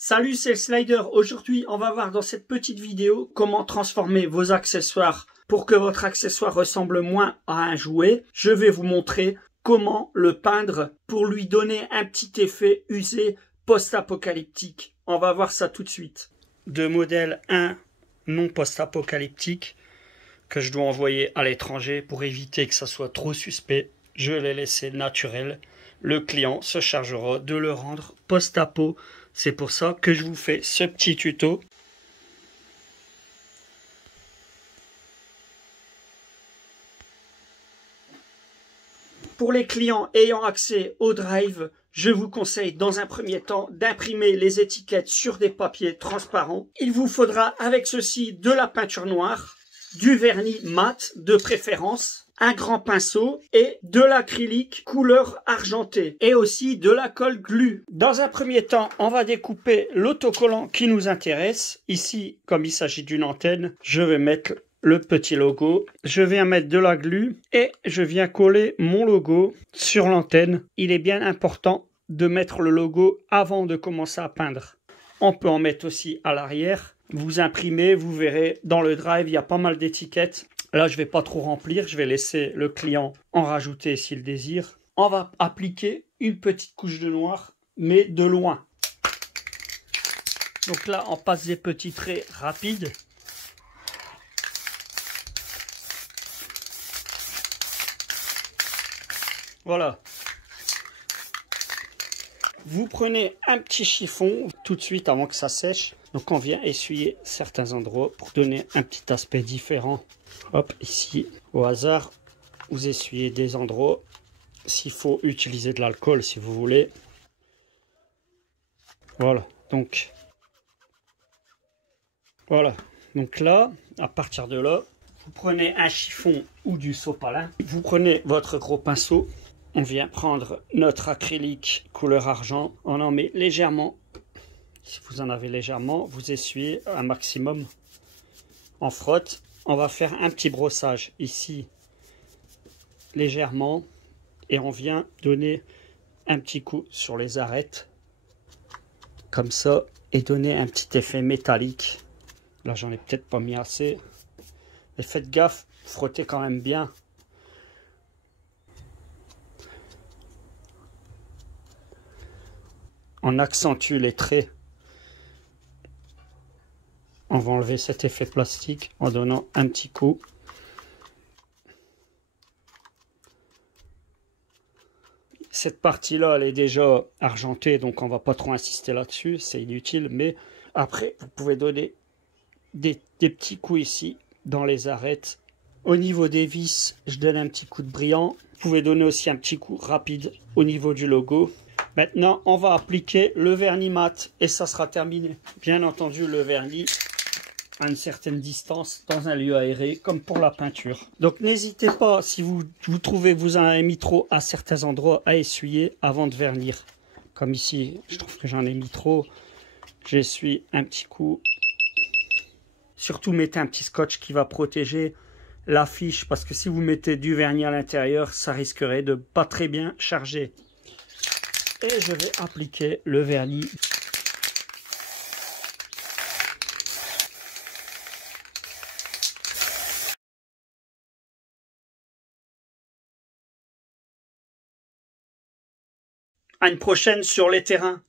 Salut, c'est le Slider. Aujourd'hui, on va voir dans cette petite vidéo comment transformer vos accessoires pour que votre accessoire ressemble moins à un jouet. Je vais vous montrer comment le peindre pour lui donner un petit effet usé post-apocalyptique. On va voir ça tout de suite. De modèle 1 non post-apocalyptique que je dois envoyer à l'étranger pour éviter que ça soit trop suspect. Je l'ai laissé naturel. Le client se chargera de le rendre post-apo. C'est pour ça que je vous fais ce petit tuto. Pour les clients ayant accès au Drive, je vous conseille dans un premier temps d'imprimer les étiquettes sur des papiers transparents. Il vous faudra avec ceci de la peinture noire, du vernis mat de préférence, un grand pinceau et de l'acrylique couleur argentée et aussi de la colle glue. Dans un premier temps, on va découper l'autocollant qui nous intéresse. Ici, comme il s'agit d'une antenne, je vais mettre le petit logo. Je viens mettre de la glue et je viens coller mon logo sur l'antenne. Il est bien important de mettre le logo avant de commencer à peindre. On peut en mettre aussi à l'arrière. Vous imprimez, vous verrez dans le Drive, il y a pas mal d'étiquettes. Là, je ne vais pas trop remplir, je vais laisser le client en rajouter s'il désire. On va appliquer une petite couche de noir, mais de loin. Donc là, on passe des petits traits rapides. Voilà. Vous prenez un petit chiffon tout de suite avant que ça sèche. Donc on vient essuyer certains endroits pour donner un petit aspect différent. Hop, ici, au hasard, vous essuyez des endroits. S'il faut utiliser de l'alcool, si vous voulez. Voilà, donc là, à partir de là, vous prenez un chiffon ou du sopalin. Vous prenez votre gros pinceau. On vient prendre notre acrylique couleur argent. On en met légèrement. Si vous en avez légèrement, vous essuyez un maximum. On frotte. On va faire un petit brossage ici, légèrement. Et on vient donner un petit coup sur les arêtes. Comme ça. Et donner un petit effet métallique. Là, j'en ai peut-être pas mis assez. Mais faites gaffe, frottez quand même bien. On accentue les traits. On va enlever cet effet plastique en donnant un petit coup. Cette partie-là, elle est déjà argentée, donc on ne va pas trop insister là-dessus, c'est inutile. Mais après, vous pouvez donner des petits coups ici, dans les arêtes. Au niveau des vis, je donne un petit coup de brillant. Vous pouvez donner aussi un petit coup rapide au niveau du logo. Maintenant, on va appliquer le vernis mat et ça sera terminé. Bien entendu, le vernis à une certaine distance dans un lieu aéré comme pour la peinture. Donc n'hésitez pas, si vous trouvez que vous en avez mis trop à certains endroits, à essuyer avant de vernir. Comme ici, je trouve que j'en ai mis trop. J'essuie un petit coup. Surtout mettez un petit scotch qui va protéger l'affiche parce que si vous mettez du vernis à l'intérieur, ça risquerait de pas très bien charger. Et je vais appliquer le vernis. À une prochaine sur les terrains.